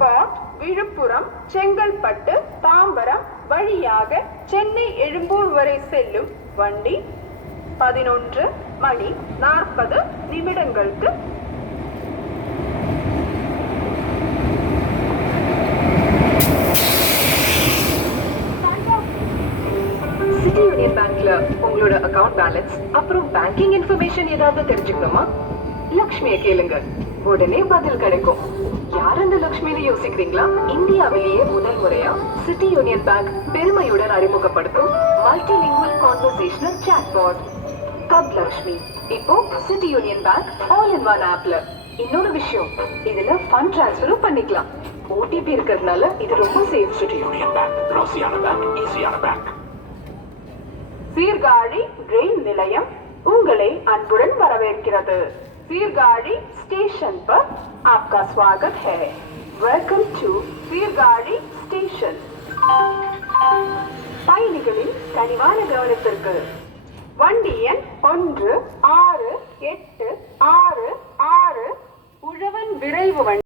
Spot Villupuram, Chengalpattu, Tambaram வழியாக சென்னை எழும்பூர் வரை செல்லும் வண்டி 11:40 சிட்டி யூனியன் பேங்க்ல உங்களோட அக்கவுண்ட் பேலன்ஸ் அப்புறம் பேங்கிங் இன்ஃபர்மேஷன் ஏதாவது தெரிஞ்சுக்கணுமா? லக்ஷ்மியை கேளுங்க, உடனே பதில் கிடைக்கும். யார் அந்த லக்ஷ்மின்னு யோசிக்கிறீங்களா? இந்தியாவிலேயே முதல் முறையா சிட்டி யூனியன் பேங்க் பெருமையுடன் அறிமுகப்படுத்தும் மல்டிலிங்குவல் கான்வர்சேஷனல் சாட்பாட் கப் லக்ஷ்மி. இப்போ City Union Bank all in one ஆப்ல. இன்னொரு விஷயம், இதுல ஃபண்ட் டிரான்ஸ்ஃபரும் பண்ணிக்கலாம். ஓடிபி இருக்கிறதுனால இது ரொம்ப சேஃப். சிட்டி யூனியன் பேங்க் ராசியான பேங்க், ஈஸியான பேங்க். சீர்காழி ரயில் நிலையம் உங்களை அன்புடன் வரவேற்கிறது. சீர்காழி स्टेशन पर आपका स्वागत है. Welcome to Sirkazhi station. பயணிகளின் கனிவான கவனத்திற்கு வண்டி எண் 1686 உழவன் விரைவு வண்டி